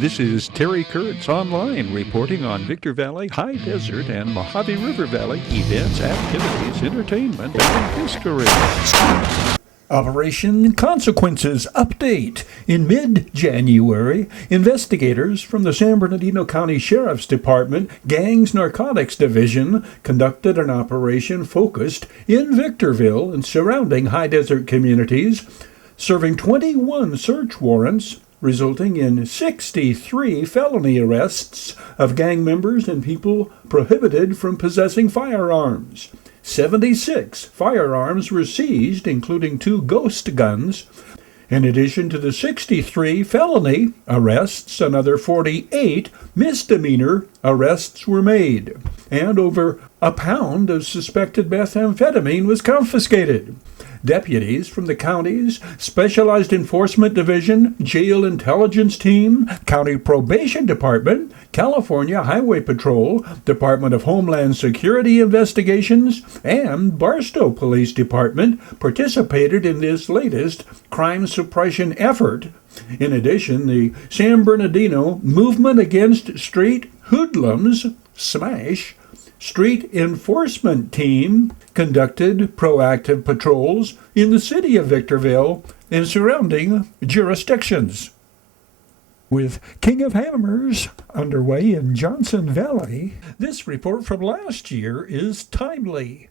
This is Terry Kurtz online reporting on Victor Valley, High Desert, and Mojave River Valley events, activities, entertainment, and history. Operation Consequences Update. In mid-January, investigators from the San Bernardino County Sheriff's Department Gangs Narcotics Division conducted an operation focused in Victorville and surrounding high desert communities, serving 21 search warrants, resulting in 63 felony arrests of gang members and people prohibited from possessing firearms. 76 firearms were seized, including 2 ghost guns. In addition to the 63 felony arrests, another 48 misdemeanor arrests were made, and over a pound of suspected methamphetamine was confiscated. Deputies from the county's Specialized Enforcement Division, Jail Intelligence Team, County Probation Department, California Highway Patrol, Department of Homeland Security Investigations, and Barstow Police Department participated in this latest crime suppression effort. In addition, the San Bernardino Movement Against Street Hoodlums, SMASH, Street Enforcement Team conducted proactive patrols in the city of Victorville and surrounding jurisdictions. With King of Hammers underway in Johnson Valley, this report from last year is timely.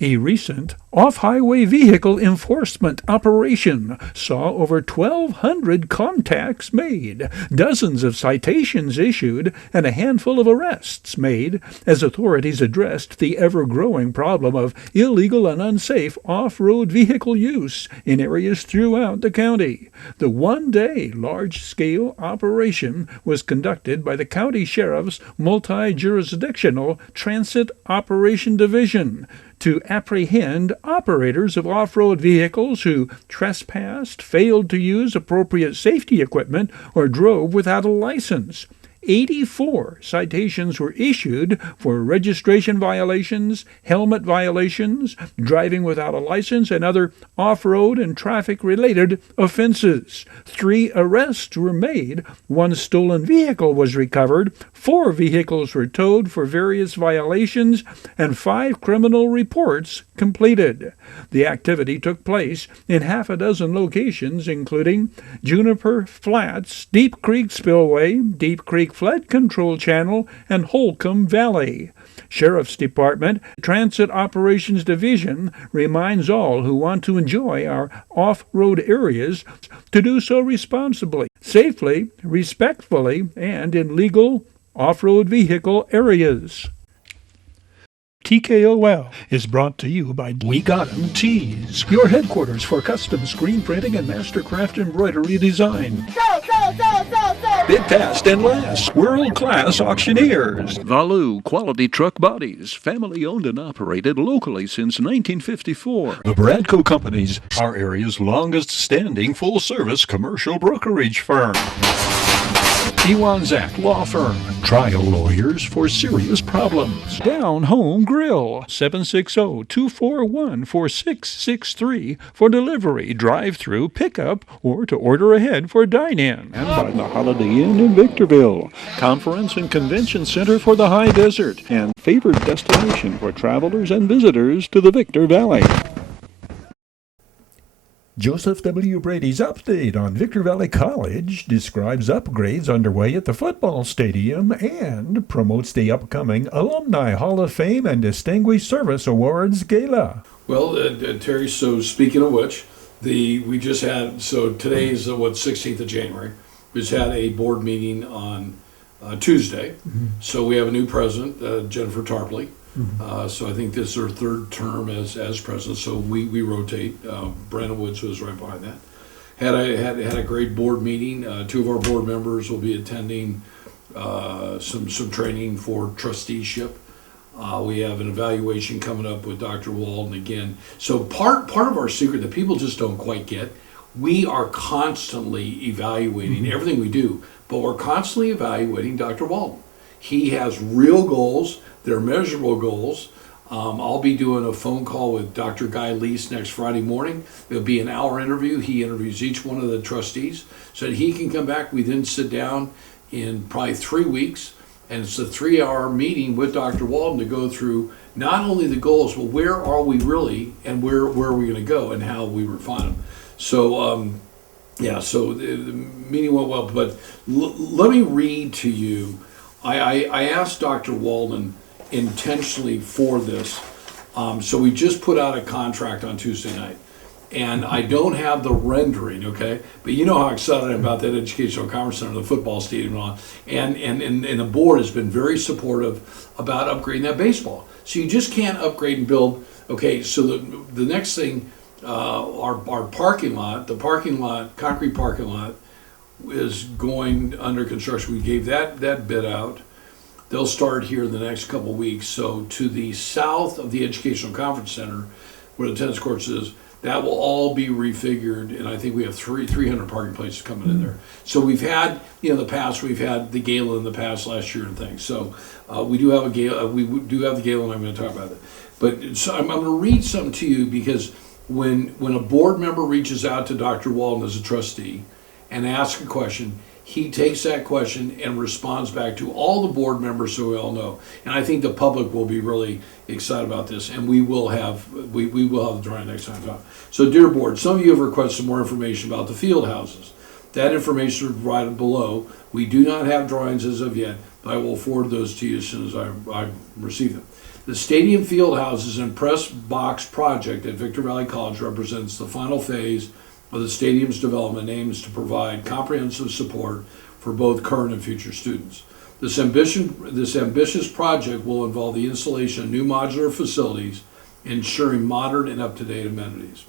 A recent off-highway vehicle enforcement operation saw over 1,200 contacts made, dozens of citations issued, and a handful of arrests made as authorities addressed the ever-growing problem of illegal and unsafe off-road vehicle use in areas throughout the county. The one-day large-scale operation was conducted by the county sheriff's multi-jurisdictional Transit Operation Division to apprehend operators of off-road vehicles who trespassed, failed to use appropriate safety equipment, or drove without a license. 84 citations were issued for registration violations, helmet violations, driving without a license, and other off-road and traffic-related offenses. 3 arrests were made, 1 stolen vehicle was recovered, 4 vehicles were towed for various violations, and 5 criminal reports completed. The activity took place in half a dozen locations, including Juniper Flats, Deep Creek Spillway, Deep Creek Flood Control Channel, and Holcomb Valley. Sheriff's Department Transit Operations Division reminds all who want to enjoy our off-road areas to do so responsibly, safely, respectfully, and in legal off-road vehicle areas. TKOL is brought to you by We Got 'em Tees, your headquarters for custom screen printing and mastercraft embroidery design. Bid fast and last, world-class auctioneers. Valu Quality Truck Bodies, family-owned and operated locally since 1954. The Bradco Companies, our area's longest-standing full-service commercial brokerage firm. Iwanzak Law Firm, trial lawyers for serious problems. Down Home Grill, 760-241-4663 for delivery, drive-through, pickup, or to order ahead for dine-in. And by the Holiday Inn in Victorville, conference and convention center for the high desert, and favored destination for travelers and visitors to the Victor Valley. Joseph W. Brady's update on Victor Valley College describes upgrades underway at the football stadium and promotes the upcoming Alumni Hall of Fame and Distinguished Service Awards Gala. Well, Terry, so speaking of which, we just had, so today's 16th of January, we just had a board meeting on Tuesday. Mm-hmm. So we have a new president, Jennifer Tarpley. Mm-hmm. So I think this is her 3rd term as president. So we rotate. Brandon Woods was right behind that. Had a great board meeting. 2 of our board members will be attending some training for trusteeship. We have an evaluation coming up with Dr. Walden again. So part of our secret that people just don't quite get, we are constantly evaluating mm-hmm. everything we do, but we're constantly evaluating Dr. Walden. He has real goals. They're measurable goals. I'll be doing a phone call with Dr. Guy Lease next Friday morning. It'll be an hour interview. He interviews each one of the trustees so that he can come back. We then sit down in probably 3 weeks, and it's a 3-hour meeting with Dr. Walden to go through not only the goals, but where are we really, and where are we going to go, and how we refine them. So, so the meeting went well, but let me read to you. I asked Dr. Walden intentionally for this. So we just put out a contract on Tuesday night. And I don't have the rendering, okay? But you know how excited I am about that Educational Conference Center, the football stadium and all. And the board has been very supportive about upgrading that baseball. So you just can't upgrade and build. Okay, so the next thing, our parking lot, concrete parking lot, is going under construction. We gave that bid out. They'll start here in the next couple of weeks. So to the south of the Educational Conference Center, where the tennis courts is, that will all be refigured, and I think we have 300 parking places coming in there. So we've had, in the past, we've had the gala in the past last year and things. So we do have a gala. We do have the gala, and I'm going to talk about it. But so I'm going to read something to you because when a board member reaches out to Dr. Walden as a trustee and asks a question, he takes that question and responds back to all the board members so we all know. And I think the public will be really excited about this, and we will have the drawing next time. So dear board, some of you have requested more information about the field houses. That information is provided below. We do not have drawings as of yet, but I will forward those to you as soon as I receive them. The stadium field houses and press box project at Victor Valley College represents the final phase of the stadium's development, aims to provide comprehensive support for both current and future students. This ambitious project will involve the installation of new modular facilities, ensuring modern and up-to-date amenities.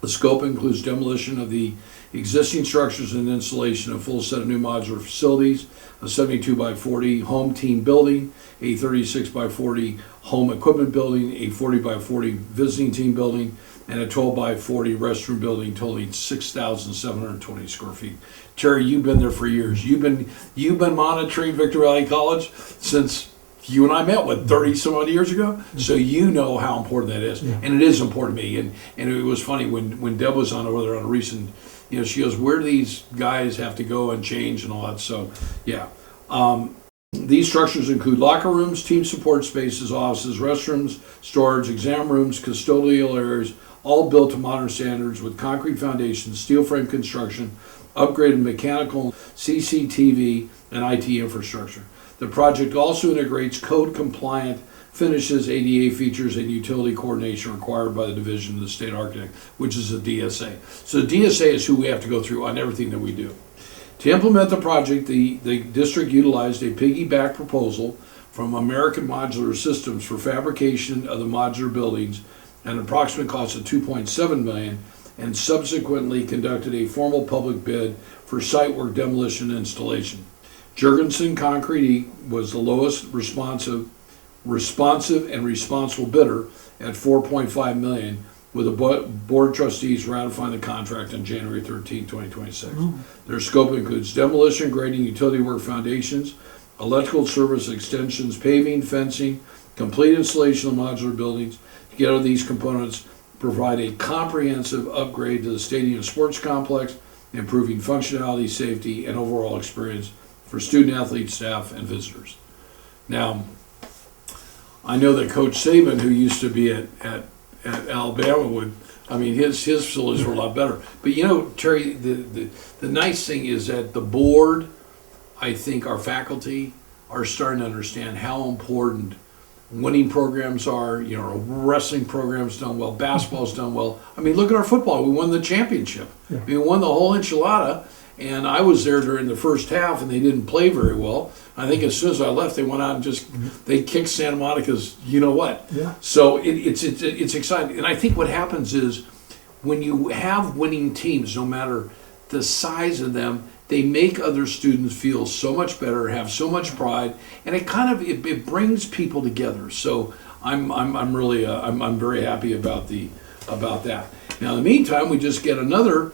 The scope includes demolition of the existing structures and installation of a full set of new modular facilities, a 72 by 40 home team building, a 36 by 40 home equipment building, a 40 by 40 visiting team building, and a 12 by 40 restroom building totaling 6,720 square feet. Terry, you've been there for years. You've been monitoring Victor Valley College since you and I met, 30 some odd years ago? So you know how important that is. Yeah. And it is important to me. And it was funny when Deb was on over there on a recent, she goes, where do these guys have to go and change and all that? So, yeah. These structures include locker rooms, team support spaces, offices, restrooms, storage, exam rooms, custodial areas, all built to modern standards with concrete foundations, steel frame construction, upgraded mechanical, CCTV, and IT infrastructure. The project also integrates code-compliant finishes, ADA features, and utility coordination required by the Division of the State Architect, which is a DSA. So the DSA is who we have to go through on everything that we do. To implement the project, the district utilized a piggyback proposal from American Modular Systems for fabrication of the modular buildings at an approximate cost of $2.7 million, and subsequently conducted a formal public bid for site work, demolition, and installation. Jurgensen Concrete was the lowest responsive and responsible bidder at $4.5 million, with the board of trustees ratifying the contract on January 13, 2026. Their scope includes demolition, grading, utility work, foundations, electrical service extensions, paving, fencing, complete installation of modular buildings. Together, these components provide a comprehensive upgrade to the stadium sports complex, improving functionality, safety, and overall experience for student, athletes, staff, and visitors. Now, I know that Coach Saban, who used to be at Alabama, his facilities were a lot better. But Terry, the nice thing is that the board, I think our faculty are starting to understand how important winning programs are. Wrestling programs done well, basketball's done well. Look at our football. We won the championship. Yeah. We won the whole enchilada. And I was there during the first half, and they didn't play very well. I think as soon as I left, they went out and they kicked Santa Monica's you-know-what. Yeah. So it's exciting. And I think what happens is when you have winning teams, no matter the size of them, they make other students feel so much better, have so much pride, and it brings people together. So I'm really very happy about that. Now in the meantime, we get another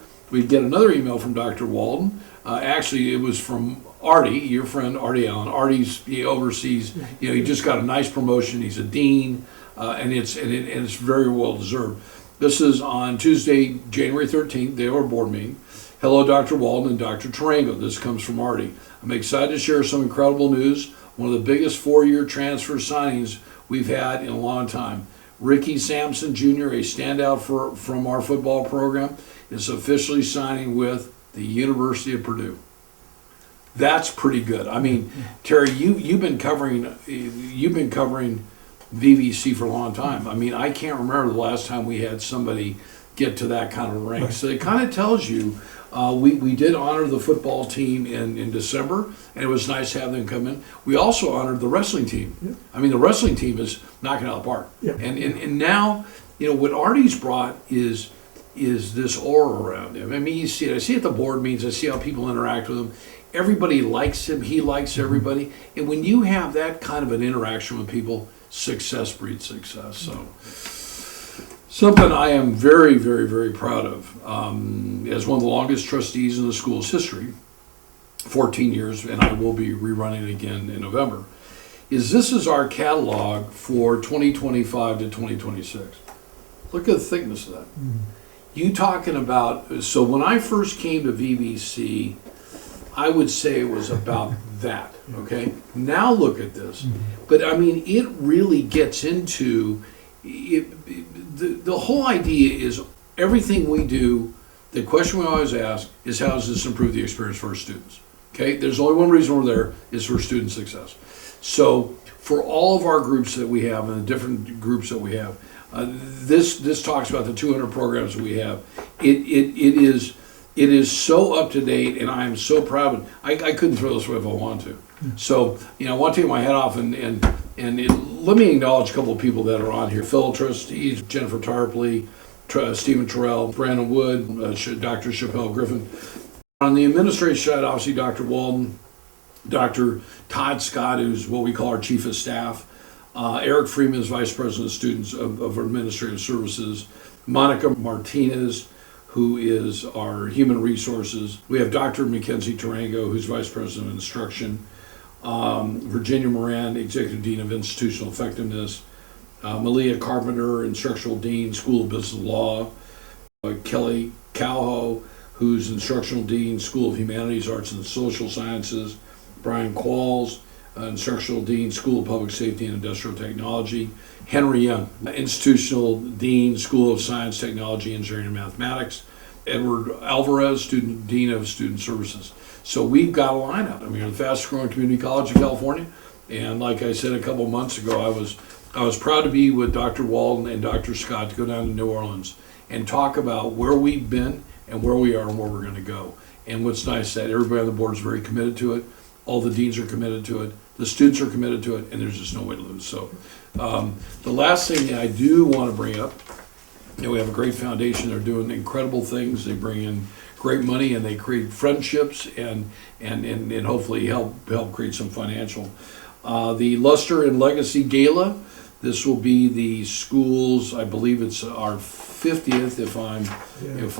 email from Dr. Walden. Actually, it was from Artie, your friend Artie Allen. He oversees, he just got a nice promotion. He's a dean. and it's very well deserved. This is on Tuesday, January 13th, the our board meeting. Hello, Dr. Walden and Dr. Tarango. This comes from Artie. I'm excited to share some incredible news. One of the biggest 4-year transfer signings we've had in a long time. Ricky Sampson Jr., a standout from our football program, is officially signing with the University of Purdue. That's pretty good. I mean, Terry, you've been covering VVC for a long time. I mean, I can't remember the last time we had somebody get to that kind of rank. Right. So it kind of tells you, we did honor the football team in December, and it was nice to have them come in. We also honored the wrestling team. Yeah. I mean, the wrestling team is knocking out the park. Yeah. And now, what Artie's brought is this aura around him. I mean, you see it. I see it at the board meetings. I see how people interact with him. Everybody likes him. He likes everybody. And when you have that kind of an interaction with people, success breeds success. So something I am very, very, very proud of. As one of the longest trustees in the school's history, 14 years, and I will be rerunning it again in November, this is our catalog for 2025 to 2026. Look at the thickness of that. You talking about, so when I first came to VBC, I would say it was about that, okay? Now look at this. But I mean, it really gets into, the whole idea is everything we do, the question we always ask is, how does this improve the experience for our students? Okay, there's only one reason we're there, is for student success. So for all of our groups that we have and the different groups that we have, this talks about the 200 programs that we have. It is so up to date, and I am so proud of it. I couldn't throw this away if I wanted to. So, I want to take my hat off and let me acknowledge a couple of people that are on here. Fellow trustees, Jennifer Tarpley, Stephen Terrell, Brandon Wood, Dr. Chappelle Griffin. On the administrative side, obviously Dr. Walden, Dr. Todd Scott, who's what we call our chief of staff, Eric Freeman is vice president of students of administrative services, Monica Martinez, who is our human resources. We have Dr. Mackenzie Tarango, who's vice president of instruction, Virginia Moran, executive dean of institutional effectiveness, Malia Carpenter, instructional dean, School of Business Law, Kelly Calho, who's instructional dean, School of Humanities, Arts and Social Sciences, Brian Qualls, instructional dean, School of Public Safety and Industrial Technology, Henry Young, institutional dean, School of Science, Technology, Engineering and Mathematics, Edward Alvarez, student dean of Student Services. So we've got a lineup. I mean, we're the fastest growing community college in California, and like I said a couple of months ago, I was proud to be with Dr. Walden and Dr. Scott to go down to New Orleans and talk about where we've been and where we are and where we're going to go. And what's nice is that everybody on the board is very committed to it. All the deans are committed to it. The students are committed to it, and there's just no way to lose. So the last thing that I do want to bring up, we have a great foundation. They're doing incredible things. They bring in great money, and they create friendships and hopefully help create some financial. The Luster and Legacy Gala, this will be the school's, I believe it's our 50th, if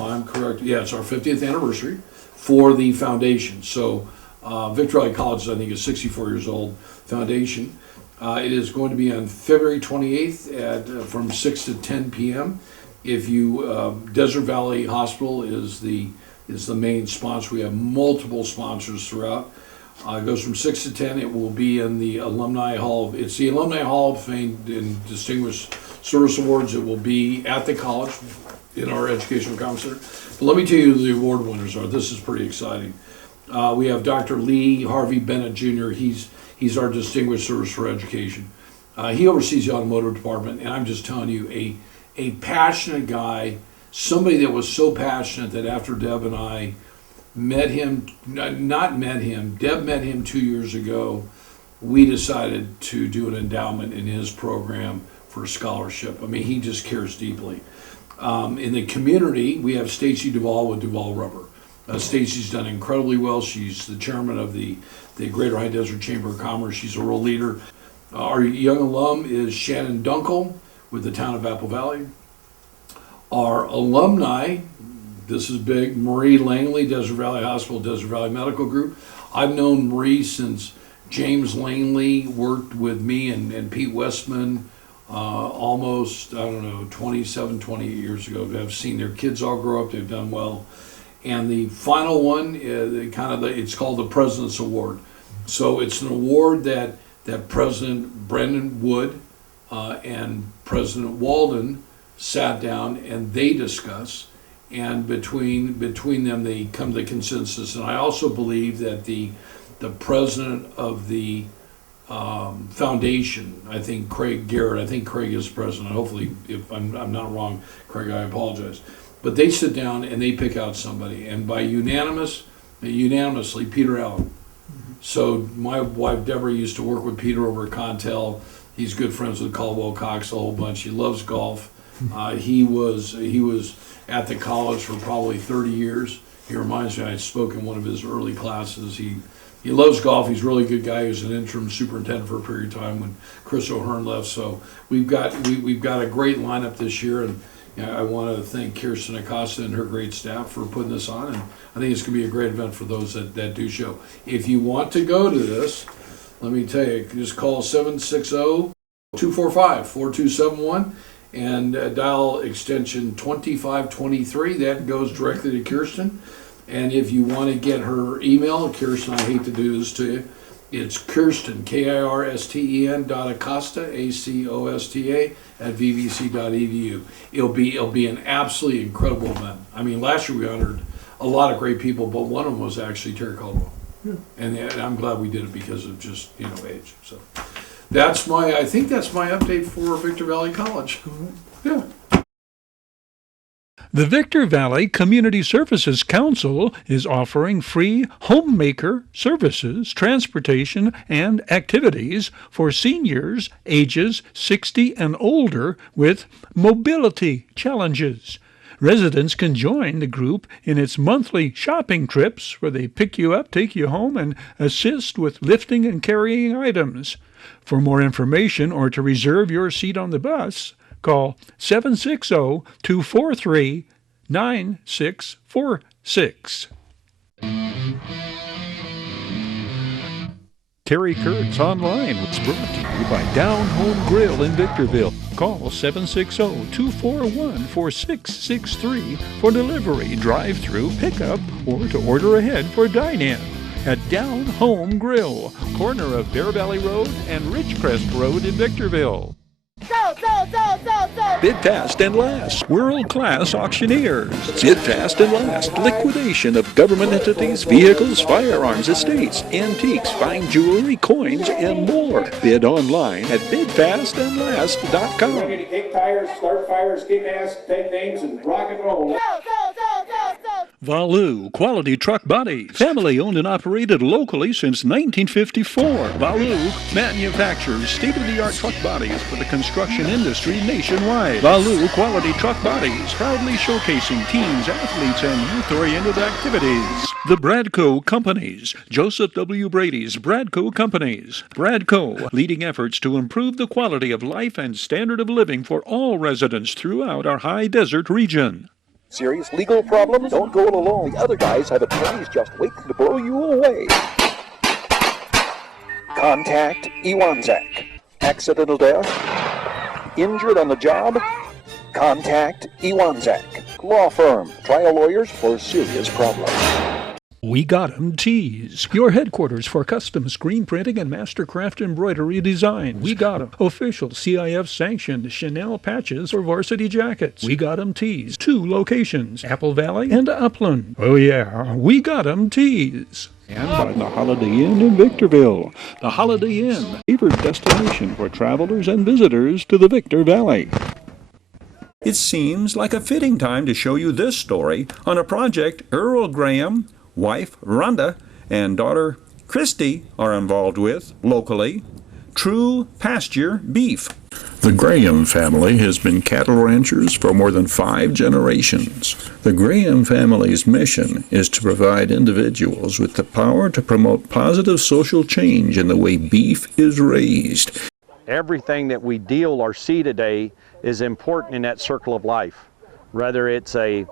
I'm correct. Yeah, it's our 50th anniversary for the foundation. So Victor Valley College, I think, is 64 years old foundation. It is going to be on February 28th from 6 to 10 p.m. If you, Desert Valley Hospital is the main sponsor. We have multiple sponsors throughout. It goes from 6 to 10. It will be in the Alumni Hall. It's the Alumni Hall of Fame and Distinguished Service Awards. It will be at the college in our Educational Conference Center. But let me tell you who the award winners are. This is pretty exciting. We have Dr. Lee Harvey Bennett Jr. He's our Distinguished Service for Education. He oversees the automotive department, and I'm just telling you, a passionate guy, somebody that was so passionate that after Deb and I met him, Deb met him 2 years ago, we decided to do an endowment in his program for a scholarship. I mean, he just cares deeply. In the community, we have Stacy Duvall with Duvall Rubber. Stacy's done incredibly well. She's the chairman of the Greater High Desert Chamber of Commerce. She's a real leader. Our young alum is Shannon Dunkel with the town of Apple Valley. Our alumni, this is big, Marie Langley, Desert Valley Hospital, Desert Valley Medical Group. I've known Marie since James Langley worked with me and Pete Westman almost, I don't know, 27, 28 years ago. I've seen their kids all grow up. They've done well. And the final one, it's called the President's Award. So it's an award that President Brendan Wood and President Walden sat down and they discuss, and between them they come to consensus. And I also believe that the president of the foundation, I think Craig Garrett, I think Craig is president. Hopefully, if I'm not wrong, Craig, I apologize. But they sit down and they pick out somebody, and by unanimously, Peter Allen. So my wife Deborah used to work with Peter over at Contel. He's good friends with Caldwell Cox, a whole bunch. He loves golf. He was at the college for probably 30 years. He reminds me, I spoke in one of his early classes. He loves golf. He's a really good guy. He was an interim superintendent for a period of time when Chris O'Hearn left. So we've got a great lineup this year, and I want to thank Kirsten Acosta and her great staff for putting this on, and I think it's going to be a great event for those that do show. If you want to go to this, let me tell you, just call 760-245-4271 and dial extension 2523. That goes directly to Kirsten. And if you want to get her email, Kirsten, I hate to do this to you, it's Kirsten, Kirsten .Acosta, ACOSTA, at vvc.edu. It'll be an absolutely incredible event. I mean, last year we honored a lot of great people, but one of them was actually Terry Caldwell. Yeah. And I'm glad we did it because of just, age. So I think that's my update for Victor Valley College. Yeah. The Victor Valley Community Services Council is offering free homemaker services, transportation, and activities for seniors ages 60 and older with mobility challenges. Residents can join the group in its monthly shopping trips where they pick you up, take you home, and assist with lifting and carrying items. For more information or to reserve your seat on the bus, call 760-243-9646. Terry Kurtz Online was brought to you by Down Home Grill in Victorville. Call 760-241-4663 for delivery, drive-through, pickup, or to order ahead for dine-in. At Down Home Grill, corner of Bear Valley Road and Ridgecrest Road in Victorville. Bid fast and last. World-class auctioneers. Bid fast and last. Liquidation of government entities, vehicles, firearms, estates, antiques, fine jewelry, coins, and more. Bid online at bidfastandlast.com. Ready to kick tires, start fires, kick ass, take names, and rock and roll. Valu Quality Truck Bodies. Family owned and operated locally since 1954. Valu manufactures state-of-the-art truck bodies for the construction industry nationwide. Valu Quality Truck Bodies, proudly showcasing teams, athletes, and youth-oriented activities. The Bradco Companies. Joseph W. Brady's Bradco Companies. Bradco, leading efforts to improve the quality of life and standard of living for all residents throughout our high desert region. Serious legal problems? Don't go alone. The other guys have attorneys just waiting to blow you away. Contact Iwanzak. Accidental death? Injured on the job? Contact Iwanzak. Law firm. Trial lawyers for serious problems. We Got 'em Tees, your headquarters for custom screen printing and mastercraft embroidery designs. We Got 'em official CIF-sanctioned Chanel patches for varsity jackets. We Got 'em Tees, 2 locations, Apple Valley and Upland. Oh yeah, We Got 'em Tees. And by the Holiday Inn in Victorville. The Holiday Inn, favorite destination for travelers and visitors to the Victor Valley. It seems like a fitting time to show you this story on a project Earl Graham, wife Rhonda, and daughter Christy are involved with locally. True Pasture Beef. The Graham family has been cattle ranchers for more than 5 generations. The Graham family's mission is to provide individuals with the power to promote positive social change in the way beef is raised. Everything that we deal or see today is important in that circle of life, whether it's a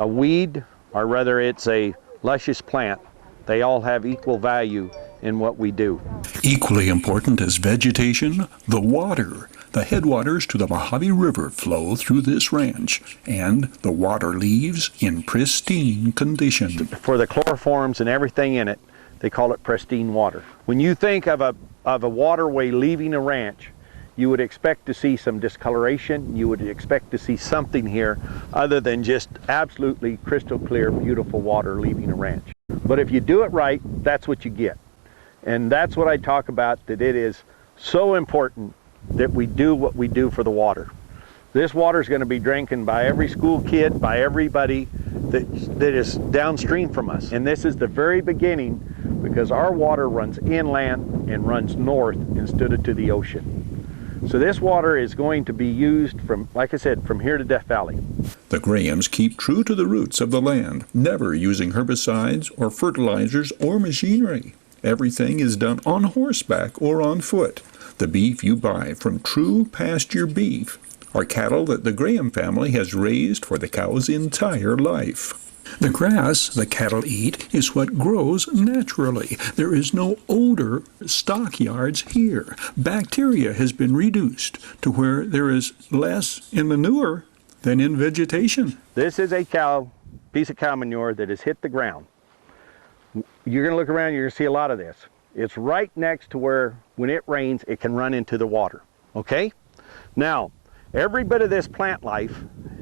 weed or whether it's a luscious plant. They all have equal value in what we do. Equally important as vegetation, the water. The headwaters to the Mojave River flow through this ranch, and the water leaves in pristine condition. For the chloroforms and everything in it, they call it pristine water. When you think of a waterway leaving a ranch, you would expect to see some discoloration. You would expect to see something here other than just absolutely crystal clear, beautiful water leaving a ranch. But if you do it right, that's what you get. And that's what I talk about, that it is so important that we do what we do for the water. This water is going to be drinking by every school kid, by everybody that is downstream from us. And this is the very beginning, because our water runs inland and runs north instead of to the ocean. So this water is going to be used from, like I said, from here to Death Valley. The Grahams keep true to the roots of the land, never using herbicides or fertilizers or machinery. Everything is done on horseback or on foot. The beef you buy from true pasture beef are cattle that the Graham family has raised for the cow's entire life. The grass the cattle eat is what grows naturally. There is no odor stockyards here. Bacteria has been reduced to where there is less in manure than in vegetation. This is a piece of cow manure that has hit the ground. You're going to look around, you're going to see a lot of this. It's right next to where, when it rains, it can run into the water, okay? Now, every bit of this plant life,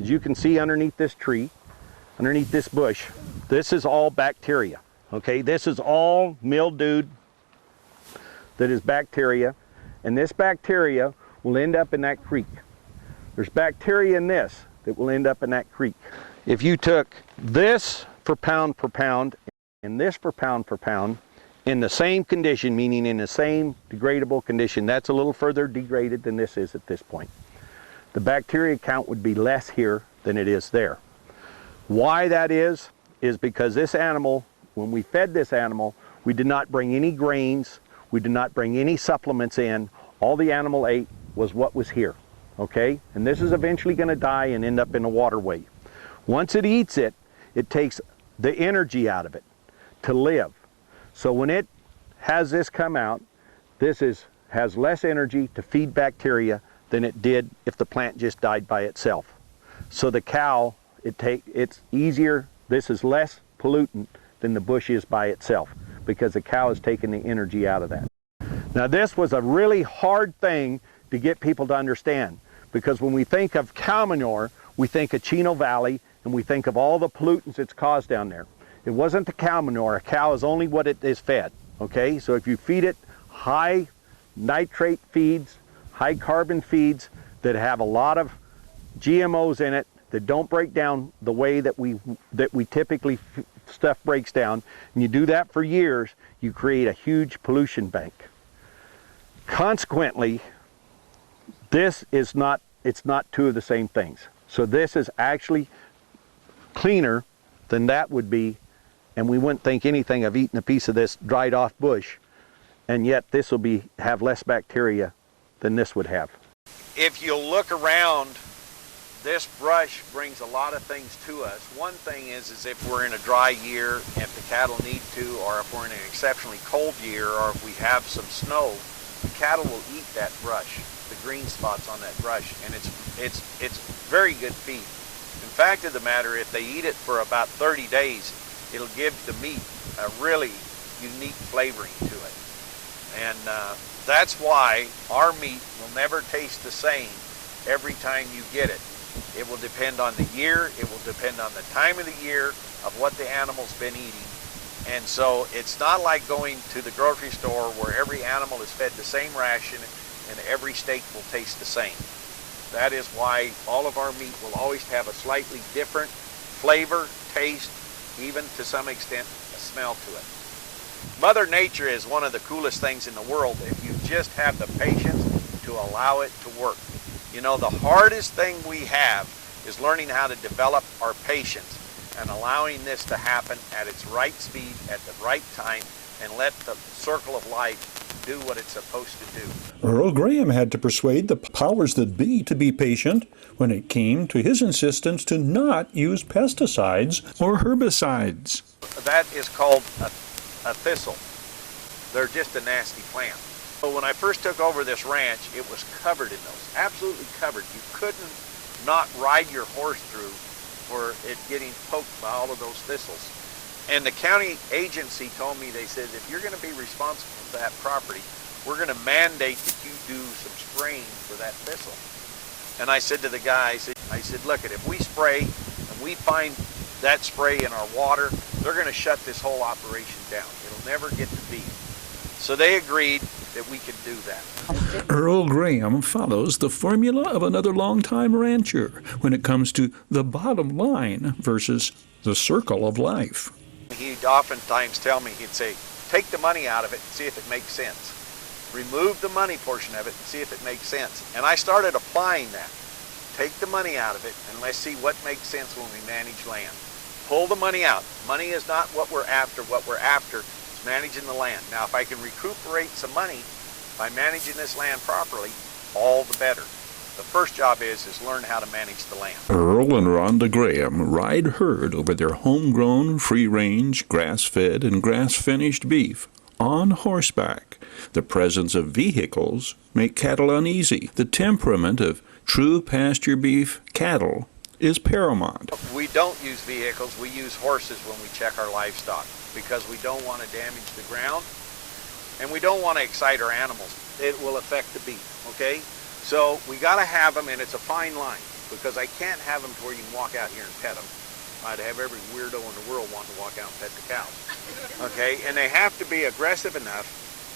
as you can see underneath this tree, underneath this bush, this is all bacteria, okay? This is all mildewed, that is bacteria, and this bacteria will end up in that creek. There's bacteria in this that will end up in that creek. If you took this for pound and this for pound in the same condition, meaning in the same degradable condition, that's a little further degraded than this is at this point. The bacteria count would be less here than it is there. Why that is because this animal, when we fed this animal, we did not bring any grains, we did not bring any supplements in. All the animal ate was what was here, okay? And this is eventually going to die and end up in a waterway. Once it eats it, it takes the energy out of it to live. So when it has this come out, this has less energy to feed bacteria than it did if the plant just died by itself. So the cow, it's easier, this is less pollutant than the bush is by itself, because the cow is taking the energy out of that. Now this was a really hard thing to get people to understand, because when we think of cow manure, we think of Chino Valley and we think of all the pollutants it's caused down there. It wasn't the cow manure. A cow is only what it is fed, okay? So if you feed it high nitrate feeds, high carbon feeds that have a lot of GMOs in it, that don't break down the way that we typically stuff breaks down, and you do that for years, you create a huge pollution bank. Consequently, it's not two of the same things. So this is actually cleaner than that would be, and we wouldn't think anything of eating a piece of this dried off bush, and yet this will have less bacteria than this would have. If you look around, this brush brings a lot of things to us. One thing is if we're in a dry year, if the cattle need to, or if we're in an exceptionally cold year, or if we have some snow, the cattle will eat that brush, the green spots on that brush, and it's very good feed. In fact of the matter, if they eat it for about 30 days, it'll give the meat a really unique flavoring to it. And that's why our meat will never taste the same every time you get it. It will depend on the year, it will depend on the time of the year of what the animal's been eating. And so it's not like going to the grocery store where every animal is fed the same ration and every steak will taste the same. That is why all of our meat will always have a slightly different flavor, taste, even to some extent a smell to it. Mother Nature is one of the coolest things in the world if you just have the patience to allow it to work. You know, the hardest thing we have is learning how to develop our patience and allowing this to happen at its right speed, at the right time, and let the circle of life do what it's supposed to do. Earl Graham had to persuade the powers that be to be patient when it came to his insistence to not use pesticides or herbicides. That is called a thistle. They're just a nasty plant. So when I first took over this ranch, it was covered in those, absolutely covered. You couldn't not ride your horse through for it getting poked by all of those thistles. And the county agency told me, they said, if you're going to be responsible for that property, we're going to mandate that you do some spraying for that thistle. And I said to the guy, I said, look, if we spray and we find that spray in our water, they're going to shut this whole operation down. It'll never get to be. So they agreed that we could do that. Earl Graham follows the formula of another longtime rancher when it comes to the bottom line versus the circle of life. He'd oftentimes tell me, he'd say, take the money out of it and see if it makes sense. Remove the money portion of it and see if it makes sense. And I started applying that. Take the money out of it and let's see what makes sense when we manage land. Pull the money out. Money is not what we're after. What we're after is managing the land. Now, if I can recuperate some money by managing this land properly, all the better. The first job is learn how to manage the land. Earl and Rhonda Graham ride herd over their homegrown, free-range, grass-fed, and grass-finished beef on horseback. The presence of vehicles make cattle uneasy. The temperament of true pasture beef cattle is paramount. We don't use vehicles, we use horses when we check our livestock because we don't want to damage the ground and we don't want to excite our animals. It will affect the beef, okay? So we got to have them, and it's a fine line because I can't have them to where you can walk out here and pet them. I'd have every weirdo in the world wanting to walk out and pet the cows, okay? And they have to be aggressive enough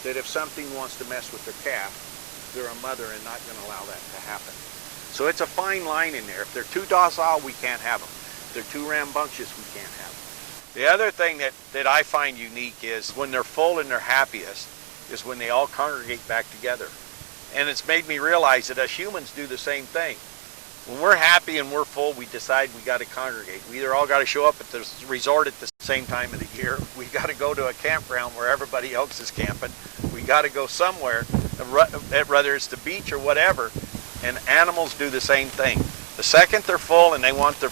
that if something wants to mess with their calf, they're a mother and not going to allow that to happen. So it's a fine line in there. If they're too docile, we can't have them. If they're too rambunctious, we can't have them. The other thing that I find unique is when they're full and they're happiest is when they all congregate back together. And it's made me realize that us humans do the same thing. When we're happy and we're full, we decide we got to congregate. We either all got to show up at the resort at the same time of the year. We got to go to a campground where everybody else is camping. We got to go somewhere, whether it's the beach or whatever. And animals do the same thing. The second they're full and they want their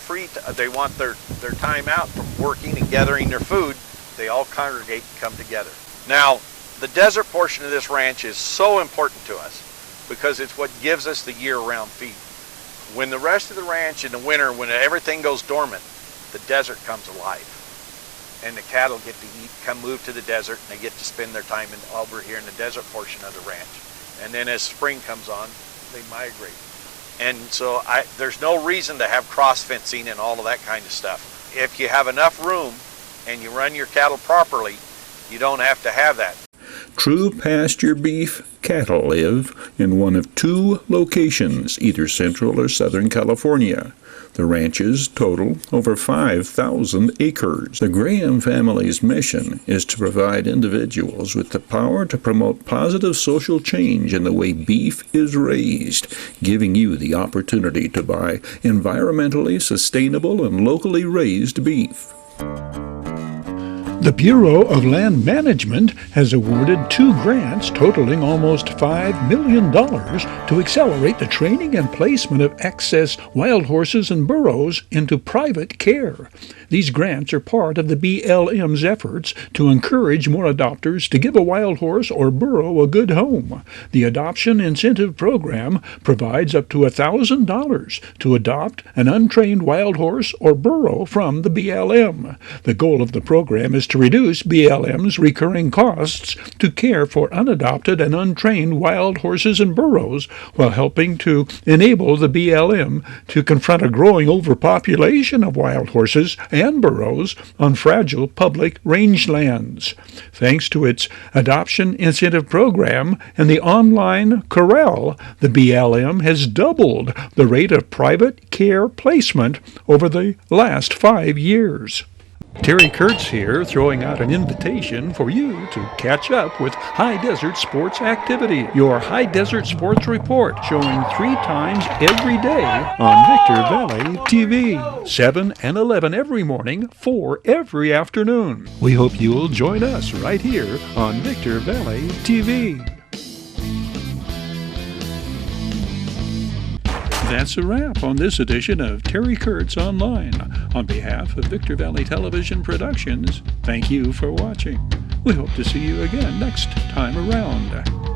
they want their time out from working and gathering their food, they all congregate and come together. Now, the desert portion of this ranch is so important to us because it's what gives us the year-round feed. When the rest of the ranch in the winter, when everything goes dormant, the desert comes alive. And the cattle get to eat, move to the desert, and they get to spend their time over here in the desert portion of the ranch. And then as spring comes on, they migrate. And so there's no reason to have cross fencing and all of that kind of stuff. If you have enough room and you run your cattle properly, you don't have to have that. True pasture beef cattle live in one of two locations, either Central or Southern California. The ranches total over 5,000 acres. The Graham family's mission is to provide individuals with the power to promote positive social change in the way beef is raised, giving you the opportunity to buy environmentally sustainable and locally raised beef. The Bureau of Land Management has awarded 2 grants totaling almost $5 million to accelerate the training and placement of excess wild horses and burros into private care. These grants are part of the BLM's efforts to encourage more adopters to give a wild horse or burro a good home. The Adoption Incentive Program provides up to $1,000 to adopt an untrained wild horse or burro from the BLM. The goal of the program is to reduce BLM's recurring costs to care for unadopted and untrained wild horses and burros while helping to enable the BLM to confront a growing overpopulation of wild horses and burros on fragile public rangelands. Thanks to its Adoption Incentive Program and the online corral, the BLM has doubled the rate of private care placement over the last 5 years. Terry Kurtz here, throwing out an invitation for you to catch up with High Desert Sports Activity, your High Desert Sports Report, showing 3 times every day on Victor Valley TV, 7 and 11 every morning, 4 every afternoon. We hope you'll join us right here on Victor Valley TV. That's a wrap on this edition of Terry Kurtz Online. On behalf of Victor Valley Television Productions, thank you for watching. We hope to see you again next time around.